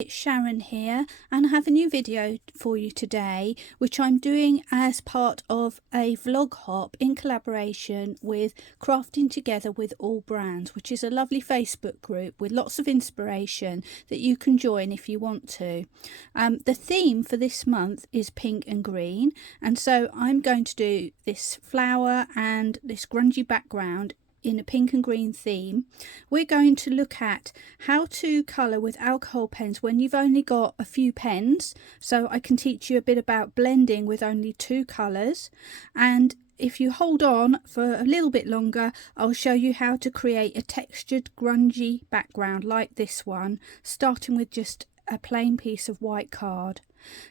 It's Sharon here, and I have a new video for you today which I'm doing as part of a vlog hop in collaboration with Crafting Together with All Brands, which is a lovely Facebook group with lots of inspiration that you can join if you want to. The theme for this month is pink and green, and so I'm going to do this flower and this grungy background in a pink and green theme. We're going to look at how to colour with alcohol pens when you've only got a few pens, so I can teach you a bit about blending with only two colours, and if you hold on for a little bit longer I'll show you how to create a textured grungy background like this one, starting with just a plain piece of white card.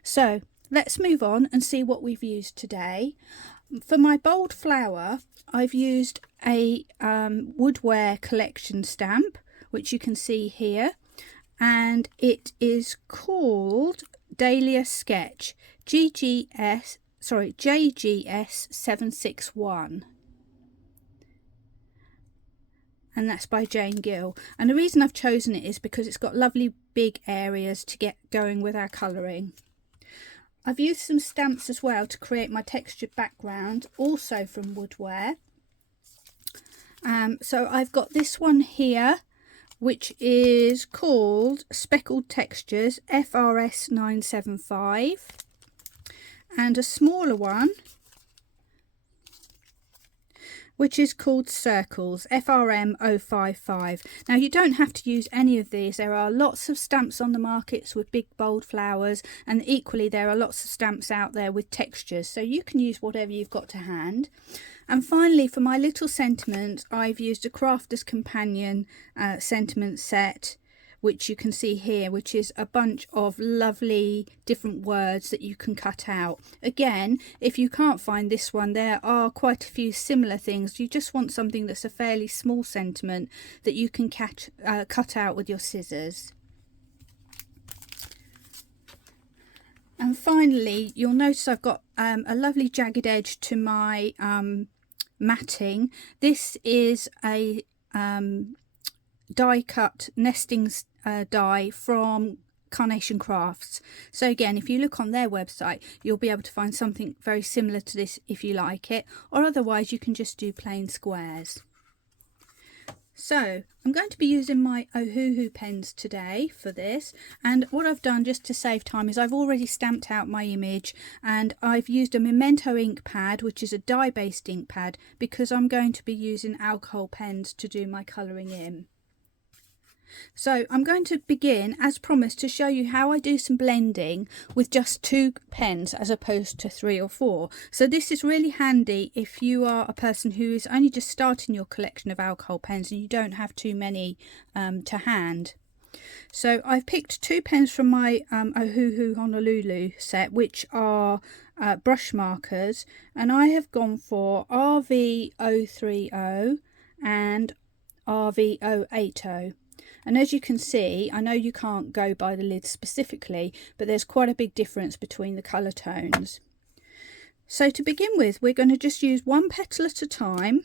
So let's move on and see what we've used today. For my bold flower I've used a woodware collection stamp, which you can see here, and it is called Dahlia Sketch JGS 761, and that's by Jane Gill. And the reason I've chosen it is because it's got lovely big areas to get going with our colouring. I've used some stamps as well to create my textured background, also from woodware. So I've got this one here, which is called Speckled Textures FRS 975, and a smaller one which is called Circles FRM 055. Now you don't have to use any of these. There are lots of stamps on the markets with big bold flowers, and equally there are lots of stamps out there with textures, so you can use whatever you've got to hand. And finally, for my little sentiment, I've used a Crafter's Companion sentiment set, which you can see here, which is a bunch of lovely different words that you can cut out. Again, if you can't find this one, there are quite a few similar things. You just want something that's a fairly small sentiment that you can cut out with your scissors. And finally, you'll notice I've got a lovely jagged edge to my matting. This is a die cut nesting die from Carnation Crafts. So again, if you look on their website you'll be able to find something very similar to this if you like it, or otherwise you can just do plain squares. So I'm going to be using my Ohuhu pens today for this, and what I've done just to save time is I've already stamped out my image, and I've used a Memento ink pad, which is a dye based ink pad, because I'm going to be using alcohol pens to do my colouring in. So I'm going to begin, as promised, to show you how I do some blending with just two pens as opposed to 3 or 4. So this is really handy if you are a person who is only just starting your collection of alcohol pens and you don't have too many to hand. So I've picked 2 pens from my Ohuhu Honolulu set, which are brush markers, and I have gone for RV030 and RV080. And as you can see, I know you can't go by the lid specifically, but there's quite a big difference between the colour tones. So to begin with, we're going to just use one petal at a time.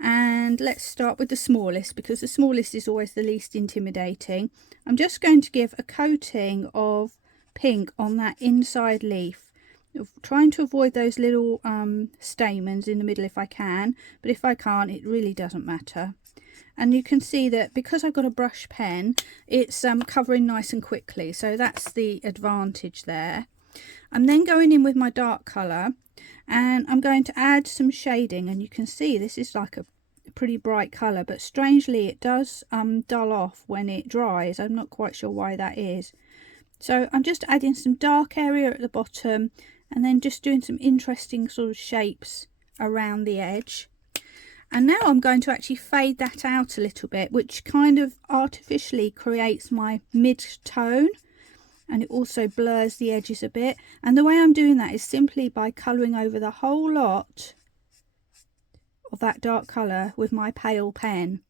And let's start with the smallest, because the smallest is always the least intimidating. I'm just going to give a coating of pink on that inside leaf, trying to avoid those little stamens in the middle if I can, but if I can't, it really doesn't matter. And you can see that because I've got a brush pen, it's covering nice and quickly, so that's the advantage there. I'm then going in with my dark colour, and I'm going to add some shading, and you can see this is like a pretty bright colour, but strangely it does dull off when it dries. I'm not quite sure why that is. So I'm just adding some dark area at the bottom, and then just doing some interesting sort of shapes around the edge. And now I'm going to actually fade that out a little bit, which kind of artificially creates my mid-tone, and it also blurs the edges a bit. And the way I'm doing that is simply by colouring over the whole lot of that dark colour with my pale pen.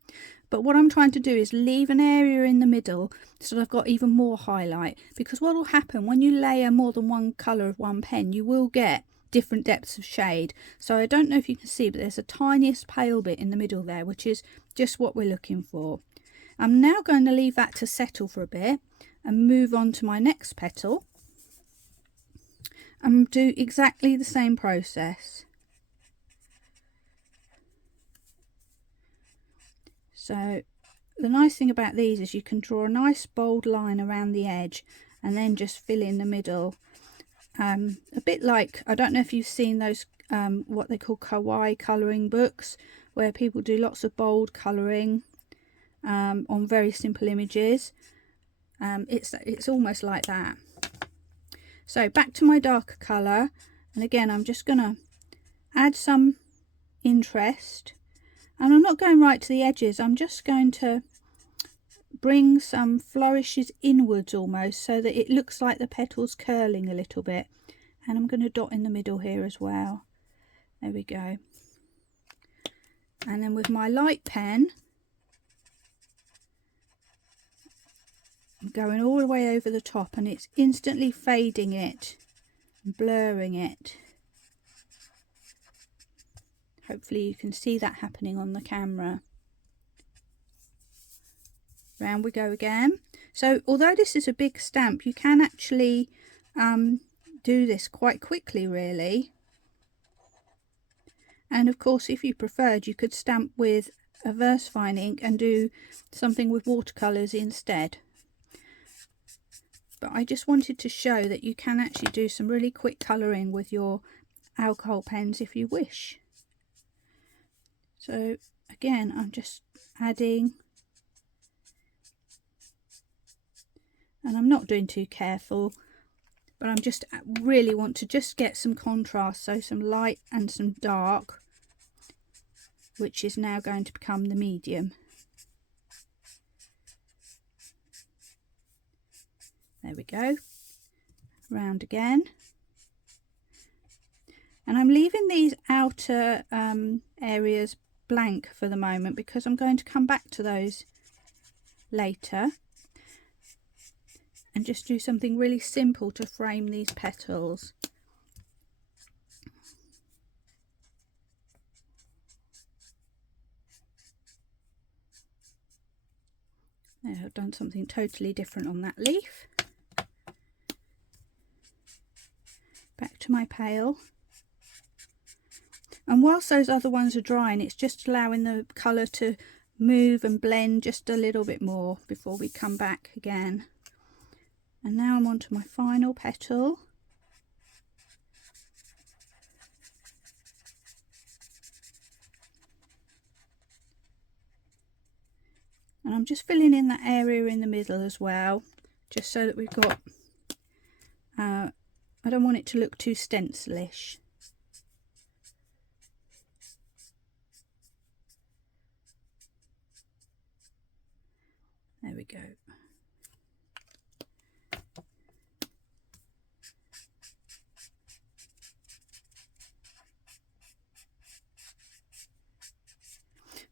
But what I'm trying to do is leave an area in the middle so that I've got even more highlight, because what will happen when you layer more than one colour of one pen, you will get different depths of shade. So I don't know if you can see, but there's a tiniest pale bit in the middle there, which is just what we're looking for. I'm now going to leave that to settle for a bit, and move on to my next petal and do exactly the same process. So the nice thing about these is you can draw a nice bold line around the edge and then just fill in the middle. A bit like, I don't know if you've seen those what they call kawaii colouring books, where people do lots of bold colouring on very simple images. It's almost like that. So back to my darker colour, and again I'm just going to add some interest, and I'm not going right to the edges, I'm just going to bring some flourishes inwards almost, so that it looks like the petals curling a little bit. And I'm going to dot in the middle here as well. There we go. And then with my light pen, I'm going all the way over the top, and it's instantly fading it and blurring it. Hopefully you can see that happening on the camera. Round we go again. So although this is a big stamp, you can actually do this quite quickly really. And of course, if you preferred, you could stamp with a VersaFine ink and do something with watercolours instead. But I just wanted to show that you can actually do some really quick colouring with your alcohol pens if you wish. So again, I'm just adding, and I'm not doing too careful, but I'm just really want to just get some contrast, so some light and some dark, which is now going to become the medium. There we go. Round again. And I'm leaving these outer areas blank for the moment, because I'm going to come back to those later and just do something really simple to frame these petals. There, I've done something totally different on that leaf. Back to my pail. And whilst those other ones are drying, it's just allowing the colour to move and blend just a little bit more before we come back again. And now I'm on to my final petal. And I'm just filling in that area in the middle as well, just so that we've got, I don't want it to look too stencilish. There we go.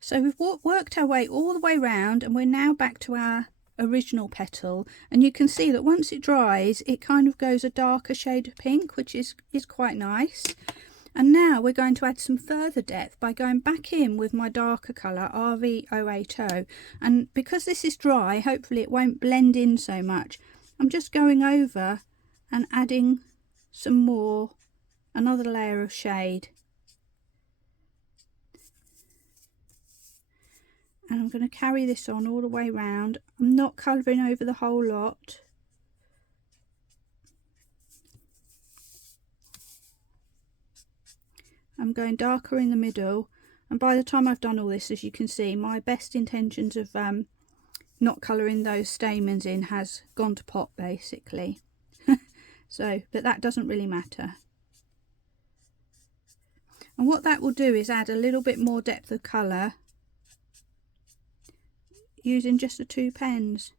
So we've worked our way all the way around, and we're now back to our original petal, and you can see that once it dries it kind of goes a darker shade of pink, which is quite nice. And now we're going to add some further depth by going back in with my darker colour RV080, and because this is dry, hopefully it won't blend in so much. I'm just going over and adding some more, another layer of shade. And I'm going to carry this on all the way round. I'm not colouring over the whole lot. I'm going darker in the middle, and by the time I've done all this, as you can see, my best intentions of not colouring those stamens in has gone to pot basically. So, but that doesn't really matter. And what that will do is add a little bit more depth of colour using just the two pens.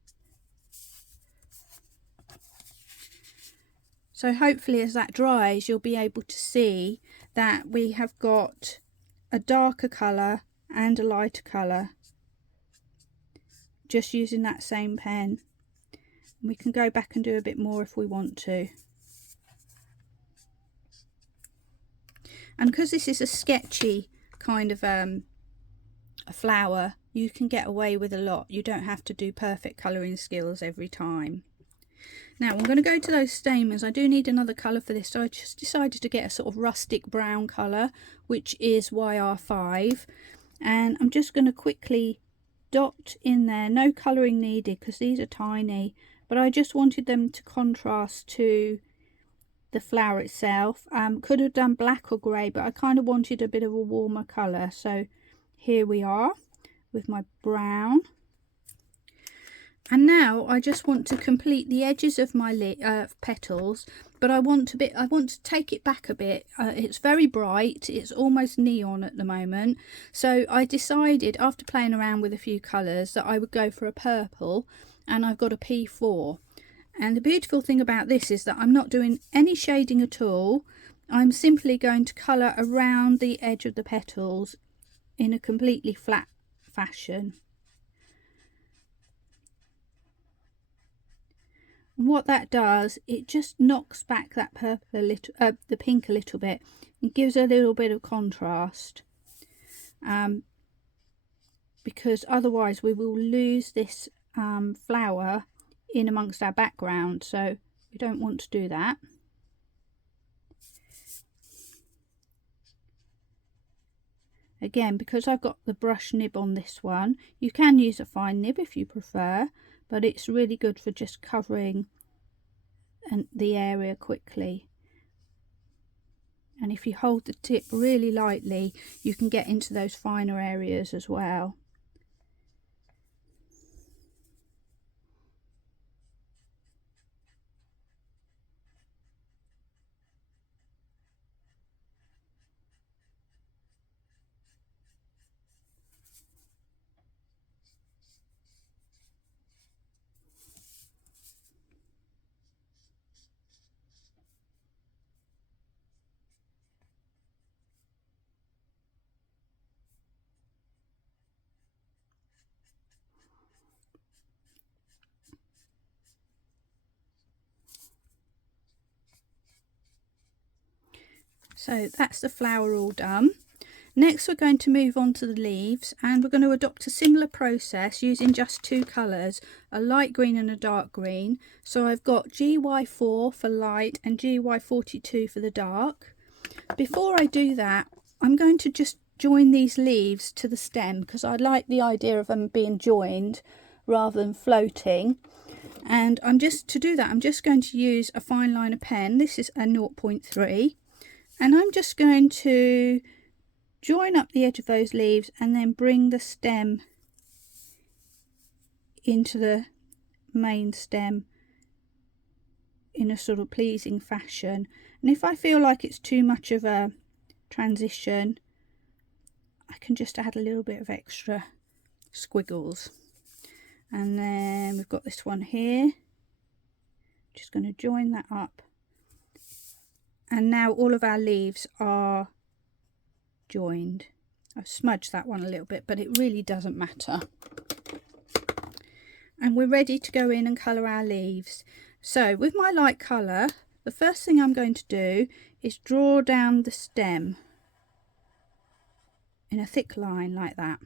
So hopefully as that dries, you'll be able to see that we have got a darker colour and a lighter colour just using that same pen. We can go back and do a bit more if we want to. And because this is a sketchy kind of a flower, you can get away with a lot. You don't have to do perfect colouring skills every time. Now I'm going to go to those stamens. I do need another colour for this, so I just decided to get a sort of rustic brown colour, which is YR5, and I'm just going to quickly dot in there. No colouring needed because these are tiny, but I just wanted them to contrast to the flower itself. Could have done black or grey, but I kind of wanted a bit of a warmer colour, so here we are with my brown. And now I just want to complete the edges of my petals, but I want to take it back a bit. It's very bright, it's almost neon at the moment, so I decided, after playing around with a few colours, that I would go for a purple, and I've got a P4. And the beautiful thing about this is that I'm not doing any shading at all. I'm simply going to colour around the edge of the petals in a completely flat fashion. And what that does, it just knocks back that purple a little, the pink a little bit, and gives a little bit of contrast. Because otherwise we will lose this flower in amongst our background, so we don't want to do that. Again, because I've got the brush nib on this one, you can use a fine nib if you prefer, but it's really good for just covering the area quickly. And if you hold the tip really lightly, you can get into those finer areas as well. So that's the flower all done. Next we're going to move on to the leaves, and we're going to adopt a similar process using just two colours, a light green and a dark green. So I've got GY4 for light and GY42 for the dark. Before I do that, I'm going to just join these leaves to the stem, because I like the idea of them being joined rather than floating. And to do that, I'm just going to use a fine liner pen. This is a 0.3. And I'm just going to join up the edge of those leaves and then bring the stem into the main stem in a sort of pleasing fashion. And if I feel like it's too much of a transition, I can just add a little bit of extra squiggles. And then we've got this one here. Just going to join that up. And now all of our leaves are joined. I've smudged that one a little bit, but it really doesn't matter. And we're ready to go in and colour our leaves. So with my light colour, the first thing I'm going to do is draw down the stem in a thick line like that.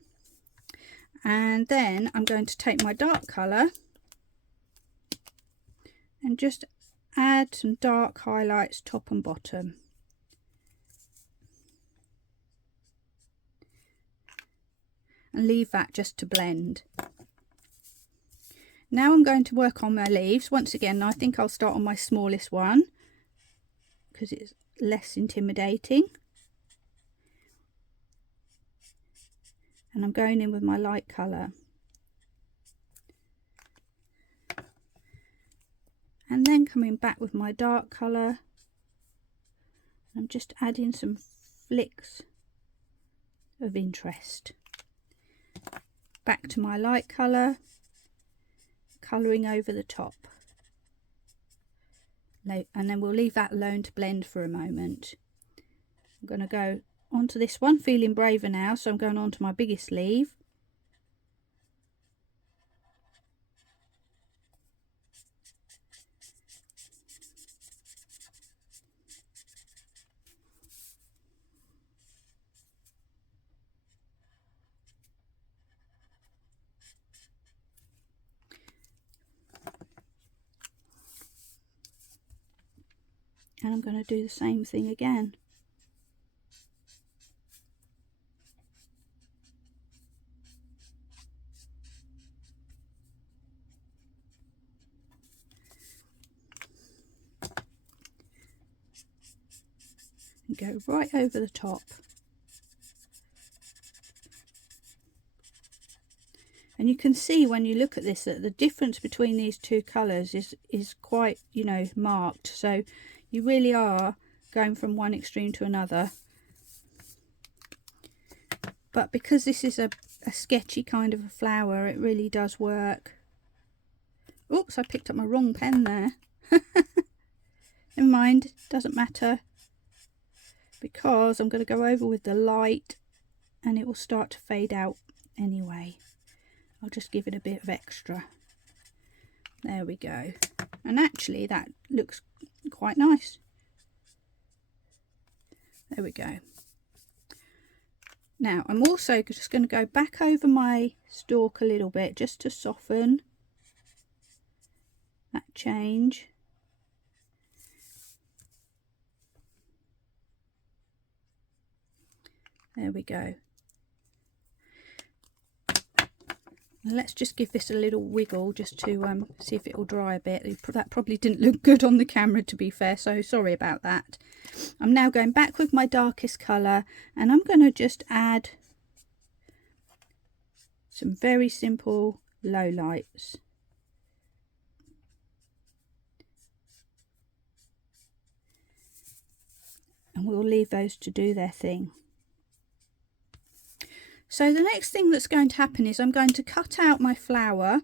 And then I'm going to take my dark colour and just add some dark highlights top and bottom. And leave that just to blend. Now I'm going to work on my leaves. Once again, I think I'll start on my smallest one because it's less intimidating. And I'm going in with my light colour. And then coming back with my dark colour. I'm just adding some flicks of interest. Back to my light colour, colouring over the top. And then we'll leave that alone to blend for a moment. I'm going to go onto this one, feeling braver now, so I'm going on to my biggest leaf. And I'm going to do the same thing again. And go right over the top. And you can see when you look at this that the difference between these two colours is quite, you know, marked. So you really are going from one extreme to another. But because this is a sketchy kind of a flower, it really does work. Oops, I picked up my wrong pen there. Never mind, doesn't matter. Because I'm going to go over with the light and it will start to fade out anyway. I'll just give it a bit of extra. There we go. And actually that looks quite nice. There we go. Now I'm also just going to go back over my stalk a little bit just to soften that change. There we go. Let's just give this a little wiggle just to see if it will dry a bit. That probably didn't look good on the camera, to be fair, so sorry about that. I'm now going back with my darkest colour and I'm going to just add some very simple low lights. And we'll leave those to do their thing. So the next thing that's going to happen is I'm going to cut out my flower,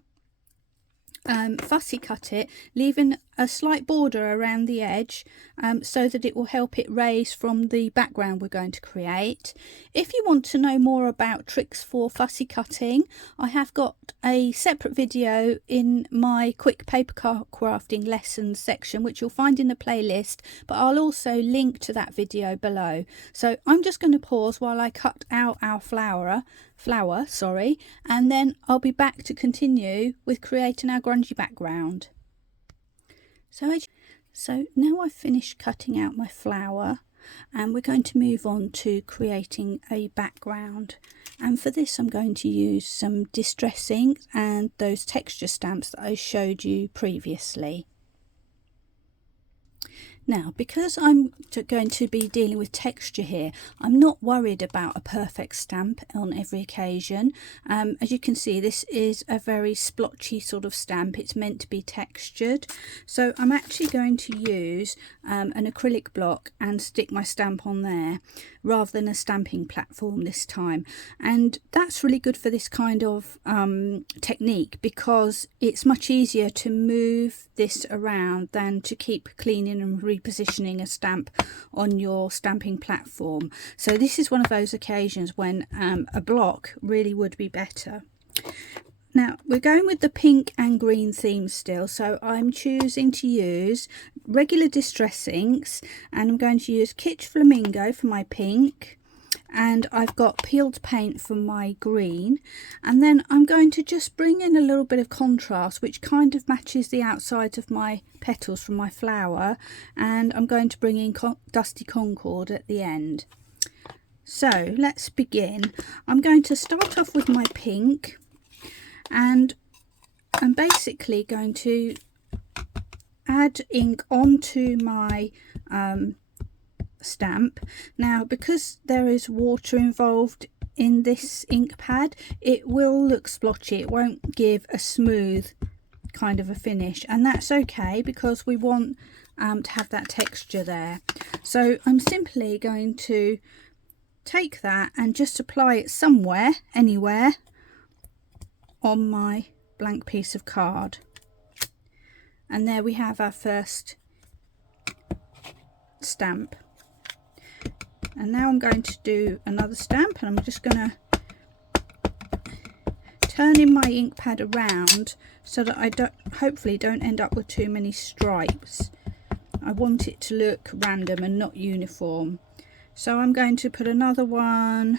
fussy cut it, leaving a slight border around the edge so that it will help it raise from the background we're going to create. If you want to know more about tricks for fussy cutting, I have got a separate video in my quick paper crafting lessons section, which you'll find in the playlist, but I'll also link to that video below. So I'm just going to pause while I cut out our flower, and then I'll be back to continue with creating our grungy background. So now I've finished cutting out my flower and we're going to move on to creating a background, and for this I'm going to use some distress ink and those texture stamps that I showed you previously. Now, because I'm going to be dealing with texture here, I'm not worried about a perfect stamp on every occasion. As you can see, this is a very splotchy sort of stamp. It's meant to be textured. So I'm actually going to use an acrylic block and stick my stamp on there rather than a stamping platform this time. And that's really good for this kind of technique because it's much easier to move this around than to keep cleaning and repositioning a stamp on your stamping platform. So this is one of those occasions when a block really would be better. Now we're going with the pink and green theme still, so I'm choosing to use regular distress inks, and I'm going to use Kitsch Flamingo for my pink, and I've got peeled paint for my green, and then I'm going to just bring in a little bit of contrast which kind of matches the outsides of my petals from my flower, and I'm going to bring in Dusty Concord at the end. So let's begin. I'm going to start off with my pink, and I'm basically going to add ink onto my stamp. Now, because there is water involved in this ink pad, it will look splotchy. It won't give a smooth kind of a finish, and that's okay because we want to have that texture there. So I'm simply going to take that and just apply it somewhere, anywhere on my blank piece of card. And there we have our first stamp. And now I'm going to do another stamp, and I'm just going to turn in my ink pad around so that I hopefully don't end up with too many stripes. I want it to look random and not uniform. So I'm going to put another one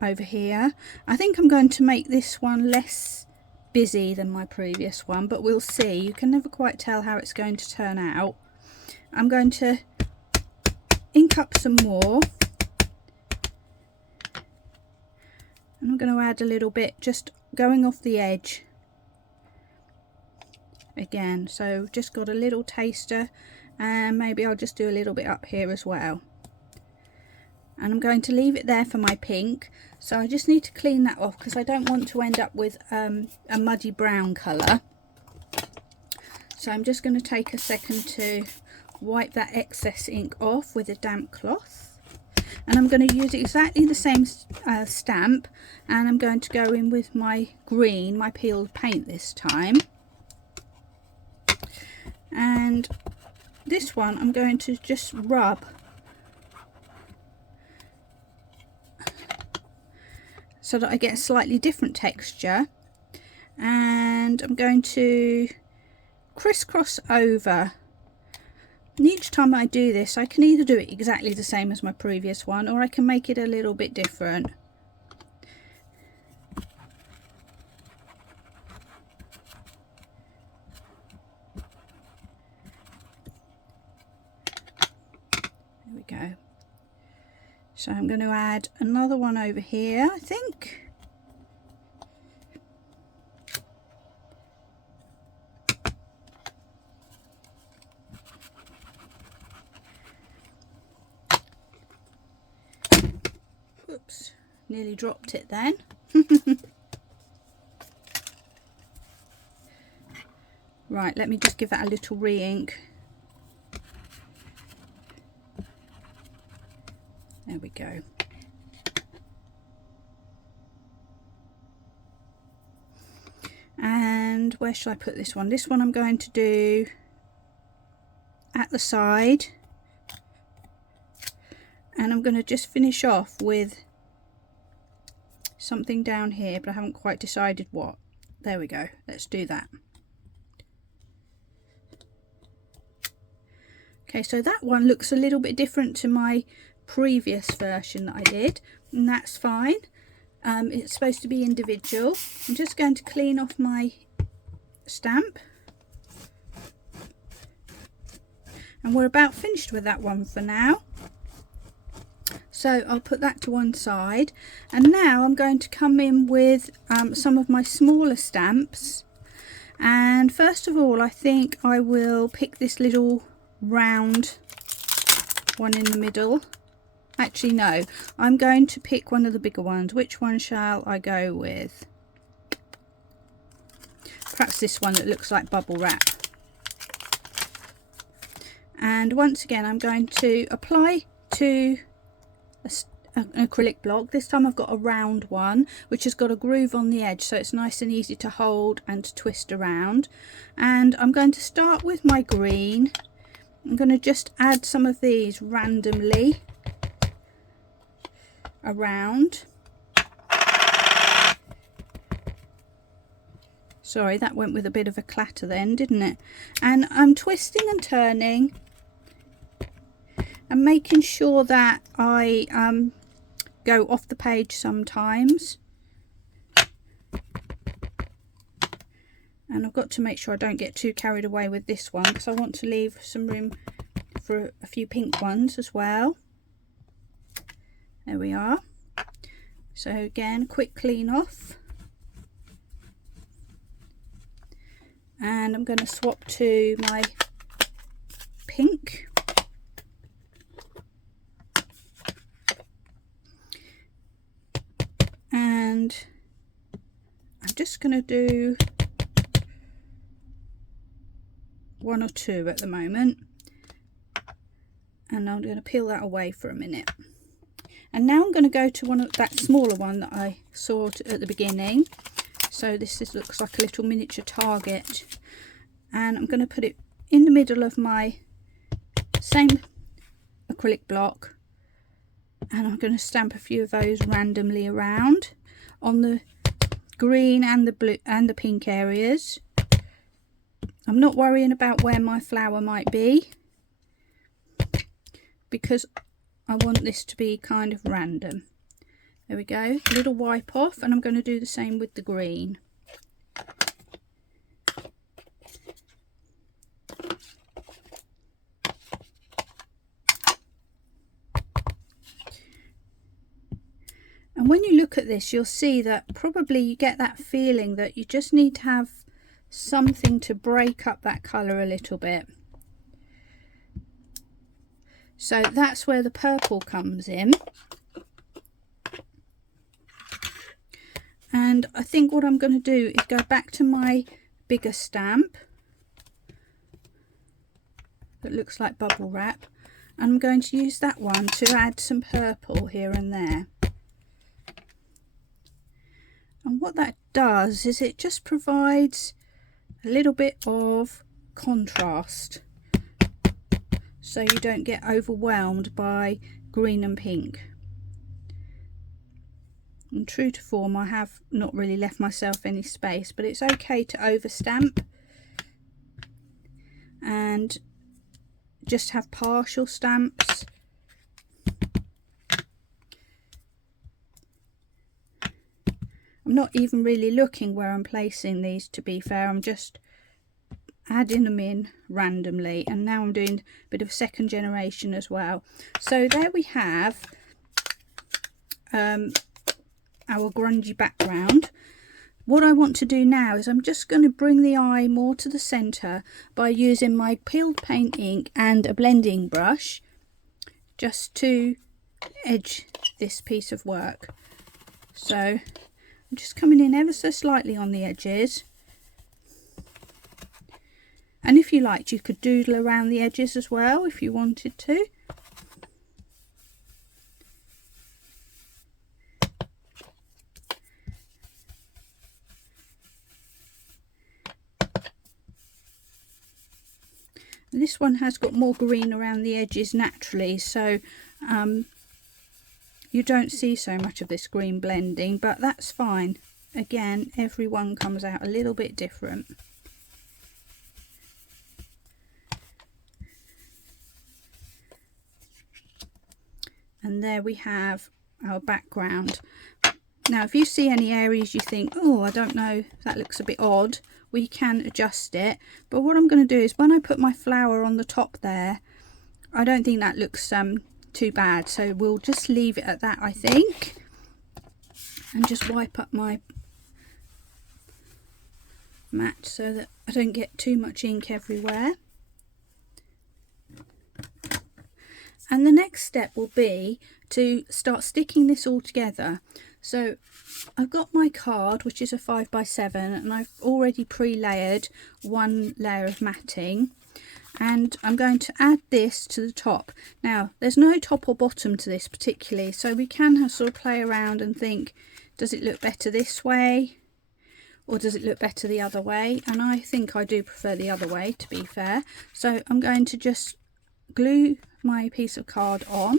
over here. I think I'm going to make this one less busy than my previous one, but we'll see. You can never quite tell how it's going to turn out. I'm going to ink up some more, and I'm going to add a little bit just going off the edge again. So just got a little taster, and maybe I'll just do a little bit up here as well. And I'm going to leave it there for my pink. So I just need to clean that off because I don't want to end up with a muddy brown colour. So I'm just going to take a second to wipe that excess ink off with a damp cloth. And I'm going to use exactly the same stamp, and I'm going to go in with my green, my peeled paint this time. And this one I'm going to just rub so that I get a slightly different texture, and I'm going to crisscross over. And each time I do this, I can either do it exactly the same as my previous one, or I can make it a little bit different. There we go. So I'm going to add another one over here, I think. Oops, nearly dropped it then. Right, let me just give that a little re-ink. There we go. And where shall I put this one? This one I'm going to do at the side. And I'm going to just finish off with something down here, but I haven't quite decided what. There we go. Let's do that. Okay, so that one looks a little bit different to my previous version that I did, and that's fine. It's supposed to be individual. I'm just going to clean off my stamp, and we're about finished with that one for now. So I'll put that to one side, and now I'm going to come in with some of my smaller stamps. And first of all, I think I will pick this little round one in the middle. Actually no, I'm going to pick one of the bigger ones. Which one shall I go with? Perhaps this one that looks like bubble wrap. And once again I'm going to apply to an acrylic block. This time I've got a round one which has got a groove on the edge, so it's nice and easy to hold and to twist around. And I'm going to start with my green. I'm going to just add some of these randomly around. Sorry, that went with a bit of a clatter then, didn't it? And I'm twisting and turning and making sure that I go off the page sometimes. And I've got to make sure I don't get too carried away with this one, because I want to leave some room for a few pink ones as well. There we are. So again, quick clean off. And I'm going to swap to my pink. And I'm just going to do one or two at the moment, and I'm going to peel that away for a minute. And now I'm going to go to that smaller one that I saw at the beginning. So this looks like a little miniature target, and I'm going to put it in the middle of my same acrylic block, and I'm going to stamp a few of those randomly around on the green and the blue and the pink areas. I'm not worrying about where my flower might be, because I want this to be kind of random. There we go, a little wipe off, and I'm going to do the same with the green. And when you look at this, you'll see that probably you get that feeling that you just need to have something to break up that colour a little bit. So that's where the purple comes in. And I think what I'm going to do is go back to my bigger stamp that looks like bubble wrap. I'm going to use that one to add some purple here and there. And what that does is it just provides a little bit of contrast, so you don't get overwhelmed by green and pink. And true to form, I have not really left myself any space, but it's okay to overstamp and just have partial stamps. I'm not even really looking where I'm placing these, to be fair. I'm just adding them in randomly, and now I'm doing a bit of second generation as well. So there we have our grungy background. What I want to do now is I'm just going to bring the eye more to the centre by using my peeled paint ink and a blending brush just to edge this piece of work. So I'm just coming in ever so slightly on the edges. And if you liked, you could doodle around the edges as well if you wanted to. And this one has got more green around the edges naturally, so you don't see so much of this green blending, but that's fine. Again, every one comes out a little bit different. And there we have our background. Now if you see any areas you think, oh, I don't know, that looks a bit odd, we can adjust it. But what I'm going to do is when I put my flower on the top there, I don't think that looks too bad, so we'll just leave it at that, I think, and just wipe up my mat so that I don't get too much ink everywhere. And the next step will be to start sticking this all together. So I've got my card, which is a 5x7, and I've already pre-layered one layer of matting, and I'm going to add this to the top. Now there's no top or bottom to this particularly, so we can sort of play around and think, does it look better this way or does it look better the other way? And I think I do prefer the other way, to be fair. So I'm going to just glue my piece of card on.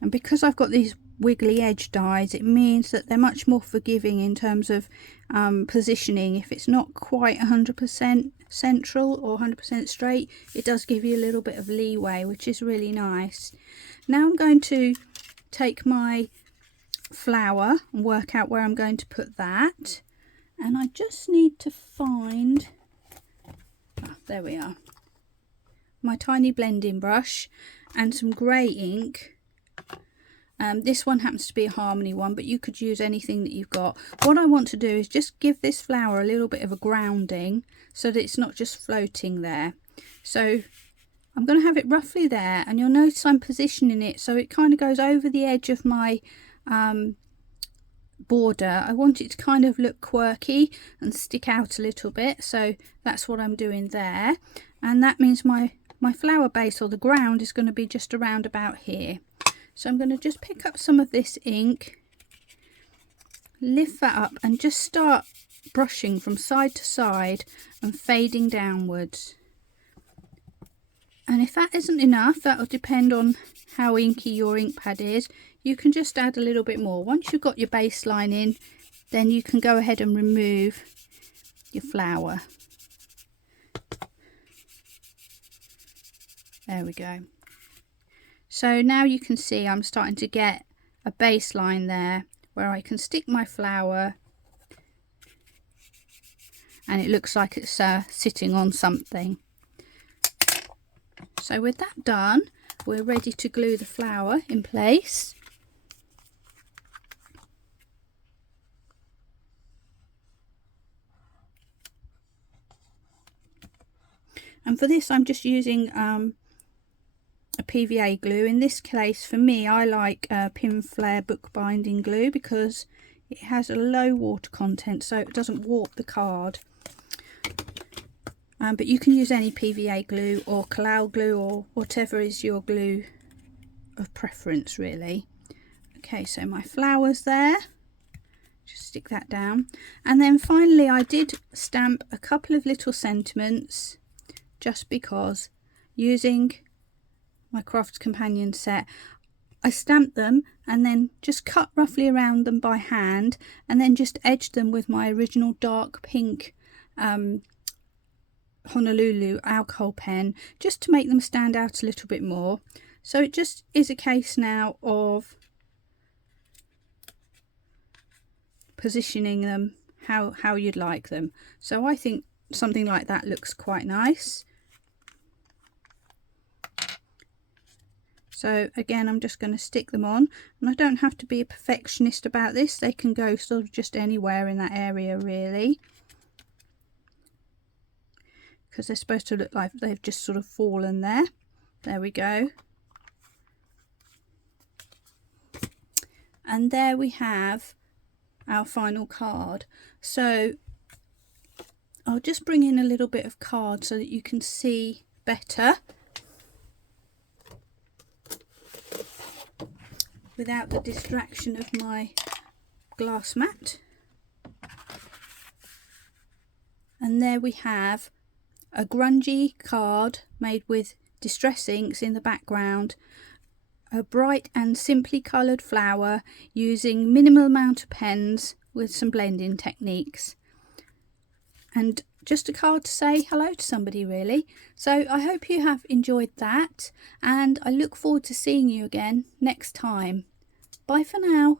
And because I've got these wiggly edge dies, it means that they're much more forgiving in terms of positioning. If it's not quite 100% central or 100% straight, it does give you a little bit of leeway, which is really nice. Now I'm going to take my flower and work out where I'm going to put that. And I just need to find, there we are, my tiny blending brush and some grey ink. This one happens to be a Harmony one, but you could use anything that you've got. What I want to do is just give this flower a little bit of a grounding so that it's not just floating there. So I'm going to have it roughly there, and you'll notice I'm positioning it so it kind of goes over the edge of my border. I want it to kind of look quirky and stick out a little bit, so that's what I'm doing there. And that means my flower base, or the ground, is going to be just around about here. So I'm going to just pick up some of this ink, lift that up and just start brushing from side to side and fading downwards. And if that isn't enough, that will depend on how inky your ink pad is. You can just add a little bit more. Once you've got your baseline in, then you can go ahead and remove your flower. There we go. So now you can see I'm starting to get a baseline there where I can stick my flower and it looks like it's sitting on something. So with that done, we're ready to glue the flower in place. And for this I'm just using a PVA glue. In this case for me I like Pin Flare bookbinding glue because it has a low water content so it doesn't warp the card. But you can use any PVA glue or Collal glue or whatever is your glue of preference really. Okay, so my flower's there. Just stick that down. And then finally I did stamp a couple of little sentiments just because, using my Crafts Companion set. I stamped them and then just cut roughly around them by hand and then just edged them with my original dark pink Honolulu alcohol pen just to make them stand out a little bit more. So it just is a case now of positioning them how you'd like them. So I think something like that looks quite nice. So again, I'm just going to stick them on, and I don't have to be a perfectionist about this. They can go sort of just anywhere in that area really, because they're supposed to look like they've just sort of fallen there. There we go. And there we have our final card. So I'll just bring in a little bit of card so that you can see better without the distraction of my glass mat. And there we have a grungy card made with distress inks in the background, a bright and simply coloured flower using minimal amount of pens with some blending techniques, and just a card to say hello to somebody really. So I hope you have enjoyed that, and I look forward to seeing you again next time. Bye for now.